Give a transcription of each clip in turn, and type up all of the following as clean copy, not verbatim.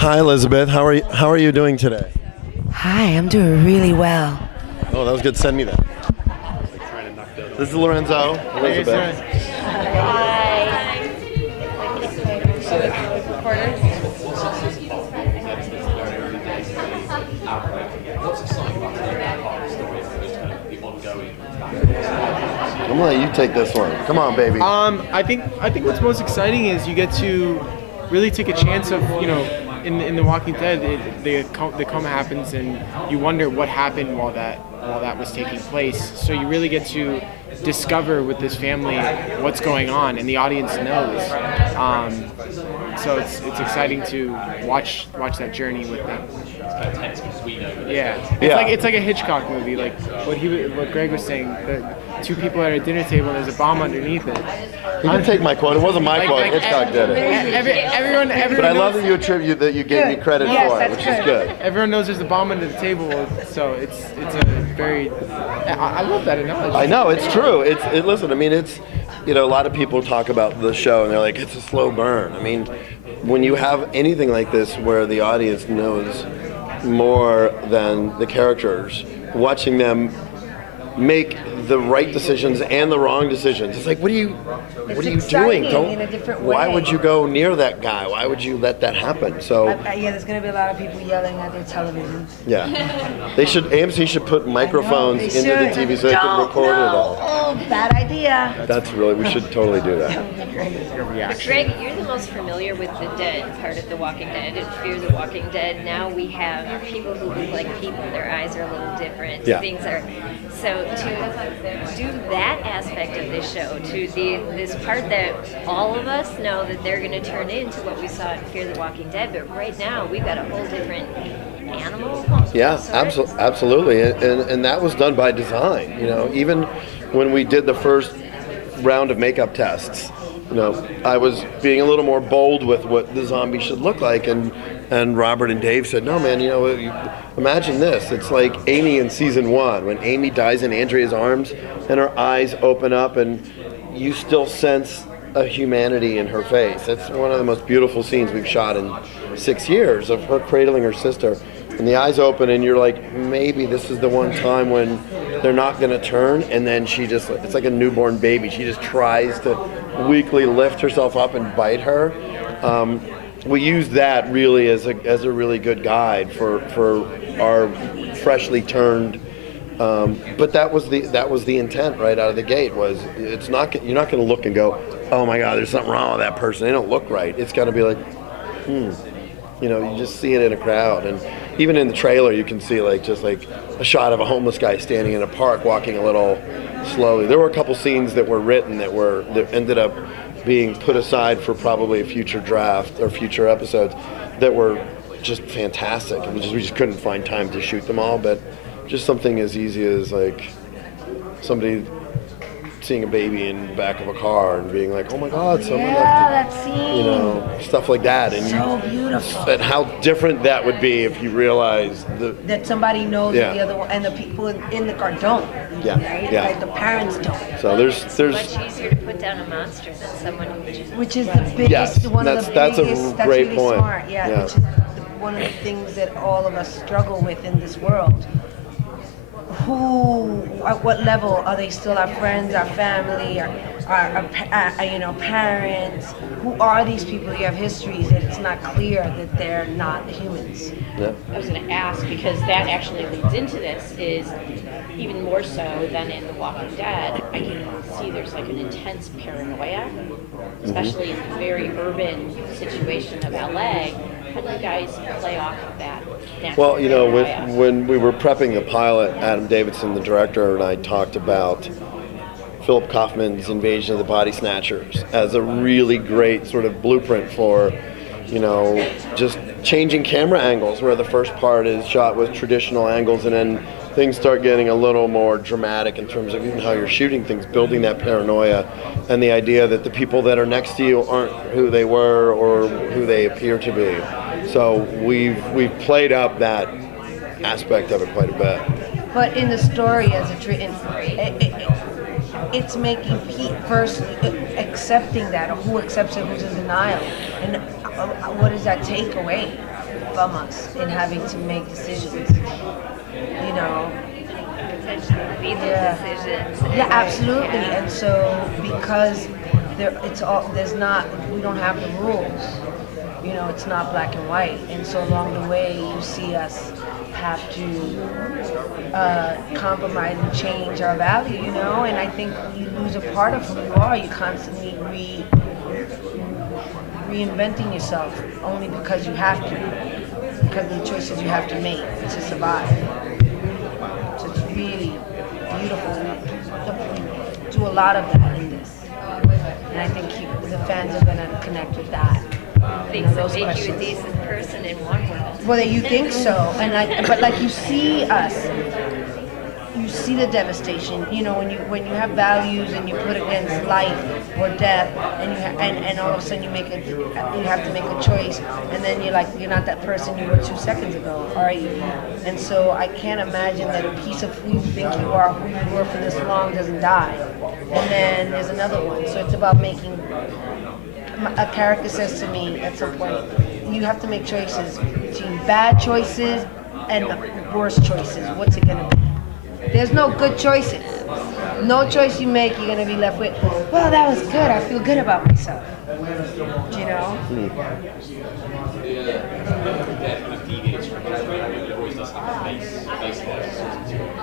Hi, Elizabeth. How are you doing today? Hi, I'm doing really well. Oh, that was good. Send me that. This is Lorenzo. Elizabeth. I'm gonna let you take this one. Come on, baby. I think what's most exciting is you get to really take a chance of, you know, in The Walking Dead, the coma happens and you wonder what happened while that was taking place. So you really get to discover with this family what's going on, and the audience knows. So it's exciting to watch that journey with them. Yeah, it's like a Hitchcock movie. Like what Greg was saying. The two people at a dinner table and there's a bomb underneath it. You can take my quote. It wasn't my quote. Hitchcock did it. Everyone but I love that you attribute that you gave me credit for it, which is good. Everyone knows there's a bomb under the table, so it's a very. I love that analogy. I know it's true. Listen. I mean, it's, you know, a lot of people talk about the show and they're like, it's a slow burn. I mean, when you have anything like this where the audience knows more than the characters, watching them make the right decisions and the wrong decisions. It's like, what are you doing? In a different way. Why would you go near that guy? Why would you let that happen? So yeah, there's going to be a lot of people yelling at their televisions. Yeah, AMC should put microphones into the TV so they can record it all. Oh, bad idea. We should totally do that. Greg, you're the most familiar with the dead part of The Walking Dead and Fear the Walking Dead. Now we have people who look like people. Their eyes are a little different. Yeah. Things are. So to do that aspect of this show, to this part that all of us know that they're going to turn into what we saw in Fear the Walking Dead, but right now we've got a whole different animal. Yeah, absolutely, and that was done by design. You know, even when we did the first round of makeup tests, you know, I was being a little more bold with what the zombie should look like, and Robert and Dave said, no, man, you know, imagine this. It's like Amy in season 1, when Amy dies in Andrea's arms and her eyes open up and you still sense a humanity in her face. That's one of the most beautiful scenes we've shot in 6 years, of her cradling her sister. And the eyes open and you're like, maybe this is the one time when they're not going to turn, and then it's like a newborn baby. She just tries to weakly lift herself up and bite her. We use that really as a really good guide for our freshly turned. But that was the intent right out of the gate. Was you're not going to look and go, oh my God, there's something wrong with that person. They don't look right. It's got to be like, you know, you just see it in a crowd. And even in the trailer, you can see just a shot of a homeless guy standing in a park, walking a little slowly. There were a couple scenes that were written that ended up being put aside for probably a future draft or future episodes that were just fantastic. We just couldn't find time to shoot them all, but just something as easy as somebody seeing a baby in the back of a car and being like, oh my God, someone that scene. You know, stuff like that. And so beautiful. And how different that would be if you realized that somebody knows the other one, and the people in the car don't. Yeah. Right? Yeah. Like the parents don't. So there's much easier to put down a monster than someone which is the biggest one of the biggest. That's a great really point. Smart. Yeah. Which is one of the things that all of us struggle with in this world. Who, at what level are they still our friends, our family, our parents? Who are these people? You have histories that it's not clear that they're not humans. Yeah. I was going to ask, because that actually leads into this, is even more so than in The Walking Dead, I can see there's an intense paranoia, especially in the very urban situation of LA. How do you guys play off of that? Well, you know, when we were prepping the pilot, Adam Davidson, the director, and I talked about Philip Kaufman's Invasion of the Body Snatchers as a really great sort of blueprint for, you know, just changing camera angles, where the first part is shot with traditional angles and then things start getting a little more dramatic in terms of even how you're shooting things, building that paranoia and the idea that the people that are next to you aren't who they were or who they appear to be. So we've played up that aspect of it quite a bit. But in the story, as it's written, it's making Pete first accepting that, or who accepts it, who's in denial, and what does that take away from us in having to make decisions. You know. Potentially lethal decisions. Yeah, absolutely. And so because we don't have the rules. You know, it's not black and white. And so along the way, you see us have to compromise and change our value, you know, and I think you lose a part of who you are. You constantly reinventing yourself only because you have to, because of the choices you have to make to survive. So it's really beautiful. We do a lot of that in this, and I think the fans are going to connect with that. Things that make you a decent person in one world. Well, you think so, but like you see us, you see the devastation. You know, when you have values and you put against life or death, and all of a sudden you have to make a choice, and then you're not that person you were 2 seconds ago, are you? And so I can't imagine that a piece of who you think you are, who you were for this long, doesn't die. And then there's another one. So it's about making. A character says to me at some point, you have to make choices between bad choices and worse choices. What's it gonna be? There's no good choices. No choice you make, you're gonna be left with, well, that was good. I feel good about myself. You know? That kind of deviates from it always does have a base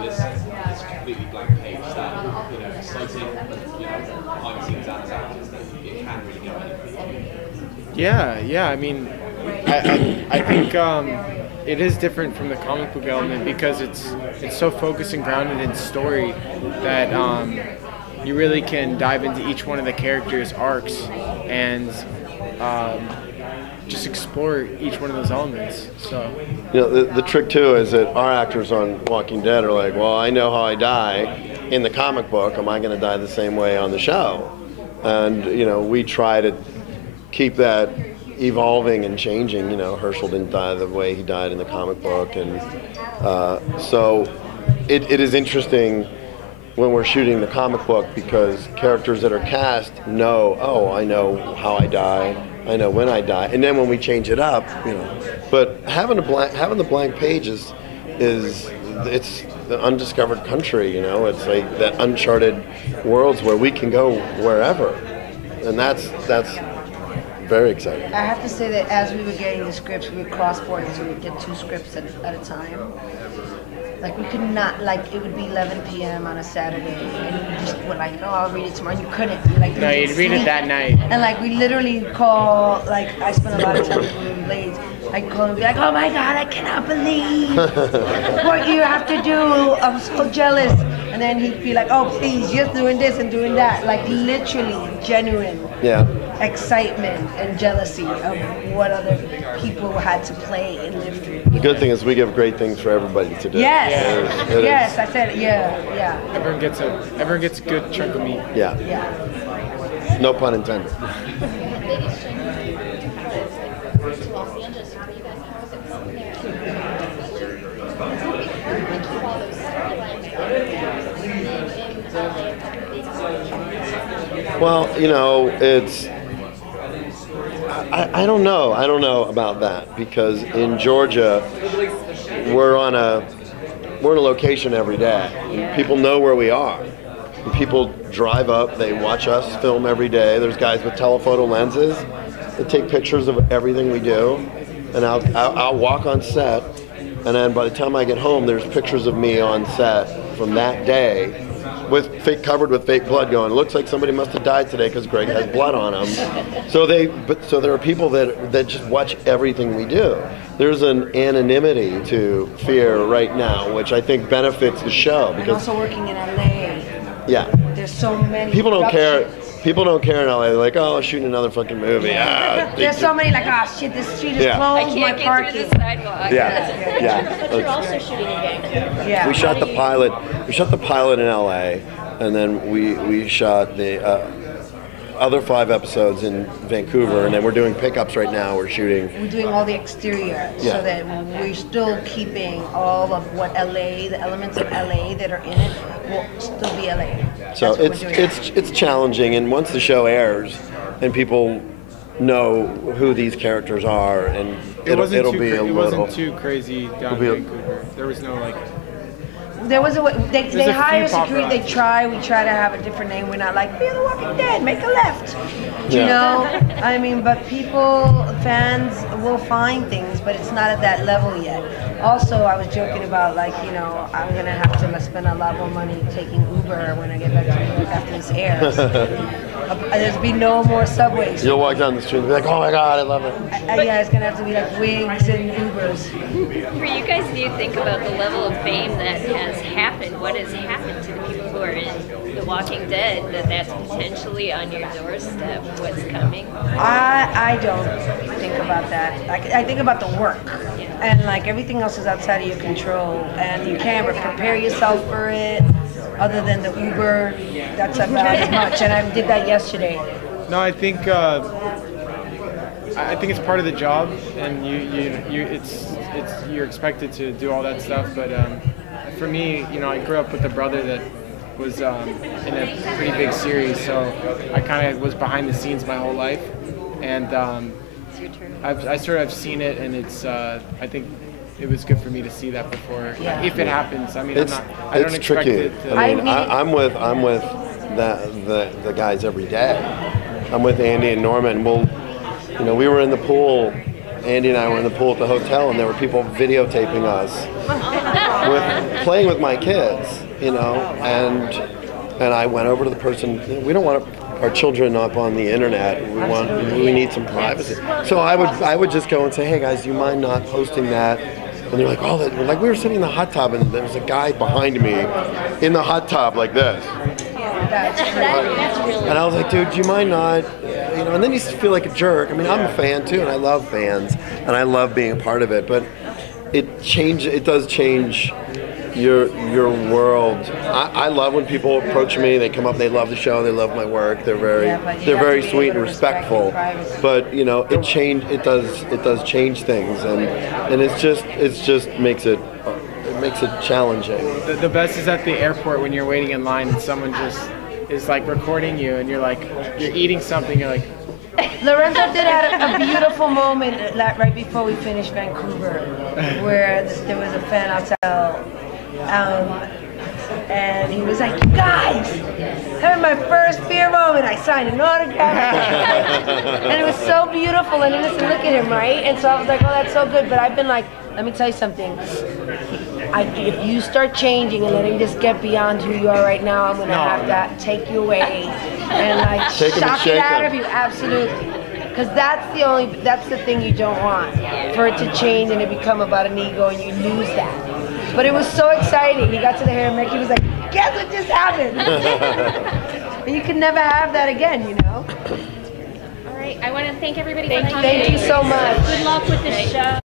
this completely blank page that, you know, exciting, you know, behind the scenes actors that it can really go anywhere. Yeah. I mean, I think it is different from the comic book element because it's so focused and grounded in story that you really can dive into each one of the characters' arcs and just explore each one of those elements. So, you know, the trick too is that our actors on Walking Dead are like, well, I know how I die in the comic book. Am I going to die the same way on the show? And you know, we try to keep that evolving and changing. You know, Herschel didn't die the way he died in the comic book, and so it is interesting when we're shooting the comic book because characters that are cast know, oh, I know how I die, I know when I die, and then when we change it up, you know. But having the blank page is it's the undiscovered country, you know. It's like that uncharted worlds where we can go wherever, and that's very exciting. I have to say that as we were getting the scripts, we would cross-board, so we would get 2 scripts at a time. Like we could not, like it would be 11 p.m. on a Saturday, and you just were like, oh, I'll read it tomorrow. And you couldn't. No, you'd read it that night. And like we literally call, like I spent a lot of time with Blades. I'd call and be like, oh my God, I cannot believe what you have to do. I'm so jealous. And then he'd be like, oh, please, just doing this and doing that. Like literally genuine excitement and jealousy of what other people had to play and live through. The good thing is we give great things for everybody to do. Yes, yes, I said it. Yeah. Everyone gets a good chunk of meat. Yeah. No pun intended. Well, you know, it's. I don't know. I don't know about that because in Georgia, we're in a location every day. People know where we are. People drive up. They watch us film every day. There's guys with telephoto lenses that take pictures of everything we do, and I'll walk on set, and then by the time I get home, there's pictures of me on set from that day. Covered with fake blood going, looks like somebody must have died today because Greg has blood on him. So there are people that just watch everything we do. There's an anonymity to Fear right now, which I think benefits the show. And also working in LA. Yeah. There's so many people don't care. People don't care in LA. They're like, oh, shooting another fucking movie. There's so many like, oh shit, this street is closed. I can't get through the sidewalk. Yeah. But you're also shooting in Vancouver. Yeah. We shot the pilot. We shot the pilot in LA, and then we shot the other 5 episodes in Vancouver, and then we're doing pickups right now. We're doing all the exterior, so that we're still keeping all of what LA, the elements of LA that are in it, will still be LA. So it's challenging, and once the show airs, and people know who these characters are, and it'll be a it little. wasn't too crazy down in Vancouver. There was no like. There was a way, they a hire few pop security. rocks. We try to have a different name. We're not like Fear the Walking Dead, make a left. You Yeah. know, I mean, but fans will find things, but it's not at that level yet. Also, I was joking about like, you know, I'm gonna have to spend a lot more money taking Uber when I get back to New York after this airs. There's be no more subways. You'll walk down the street and be like, oh my God, I love it. Yeah, it's gonna have to be like wigs and Ubers. For you guys, do you think about the level of fame that has happened? What has happened to the people who are in The Walking Dead that's potentially on your doorstep? What's coming? I don't think about that. I think about the work, and like everything else is outside of your control, and you can't prepare yourself for it. Other than the Uber, that's about as much, and I did that yesterday. No, I think it's part of the job, and you're expected to do all that stuff. But for me, you know, I grew up with a brother that was in a pretty big series, so I kind of was behind the scenes my whole life, and I sort of seen it, and it's I think it was good for me to see that before, if it happens. I mean, I don't expect tricky. it to. I mean, I'm with the guys every day. I'm with Andy and Norman. You know, we were in the pool. Andy and I were in the pool at the hotel, and there were people videotaping us playing with my kids. You know, and I went over to the person. We don't want our children up on the internet. We need some privacy. So I would just go and say, hey guys, do you mind not posting that? And they're like, oh, like we were sitting in the hot tub, and there was a guy behind me in the hot tub like this. That's really. And I was like, dude, do you mind not? You know, and then you feel like a jerk. I mean, I'm a fan too, and I love fans, and I love being a part of it. But it does change your world. I love when people approach me. They come up, they love the show, they love my work. They're very sweet and respectful. But you know, it does change things, and it just makes it challenging. The best is at the airport when you're waiting in line and someone just is like recording you, and you're eating something. You're like. Lorenzo did have a beautiful moment right before we finished Vancouver, where there was a fan outside. And he was like, you guys, having my first beer moment, I signed an autograph. And it was so beautiful, and just look at him, right? And so I was like, oh, that's so good. But I've been like, let me tell you something. If you start changing and letting this get beyond who you are right now, I'm going to have to take you away and like shock it out of you. Absolutely. Because that's the thing you don't want. For it to change and it become about an ego and you lose that. But it was so exciting. He got to the hair and he was like, guess what just happened? And you can never have that again, you know? All right, I want to thank everybody for coming. Thank you so much. Good luck with the show.